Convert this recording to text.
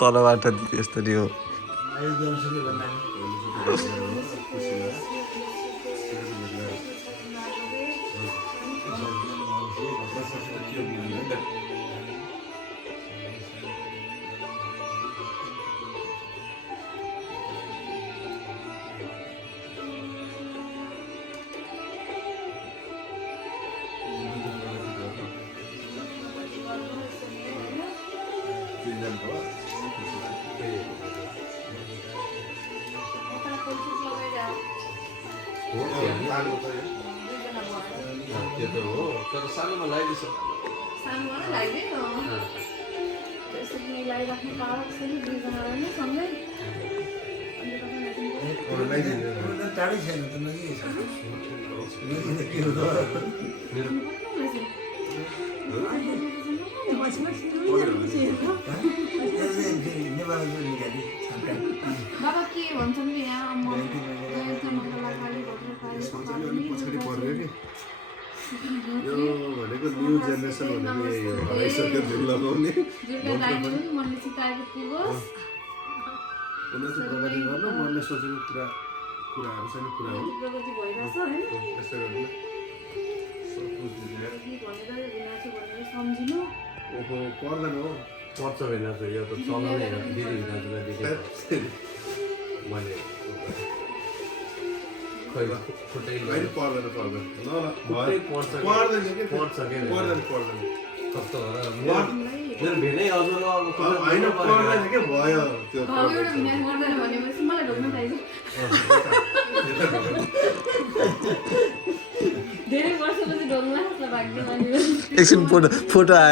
तलबाट यस्तो नि हो। त्यो त हो तर सानोमा लगाइदिन्छ सानोमा लाग्दैन त्यसरी लगाइराख्ने कालो जस्तो नि दुईजनालाई नै सँगै टाढै छैन त नजिकै छ के हो बाबा के भन्छन् नि यहाँ भनेको न्यू जेनेरेसन भनेको यही हो आइसक्यो दिल लगाउने मनले सिकाएको पुगोस् उनीहरू चाहिँ प्रगति गर्नु मनले सोचेको कुराहरू छैन कुरा हो प्रगति भइरहेछ होइन यस्तो गर्नु भनेर सम्झिनु ओहो पर्दैन हो पर्छ होइन यो त चलाउने दिदी दाजुलाई देखेँ मैले खै खुट्टै पर्दैन पर्दैन पर्दैन के पर्छ के पर्दैन कस्तो होला मेरो भेनै हजुर होइन पर्दैन के भयो त्यो एउटा भिनाज गर्दैन भनेपछि मलाई ढोक्न चाहिन्छ धेरै वर्षपछि ढोक्न लाग्छ भाग्य मानिस एकछिन फोटो आयो।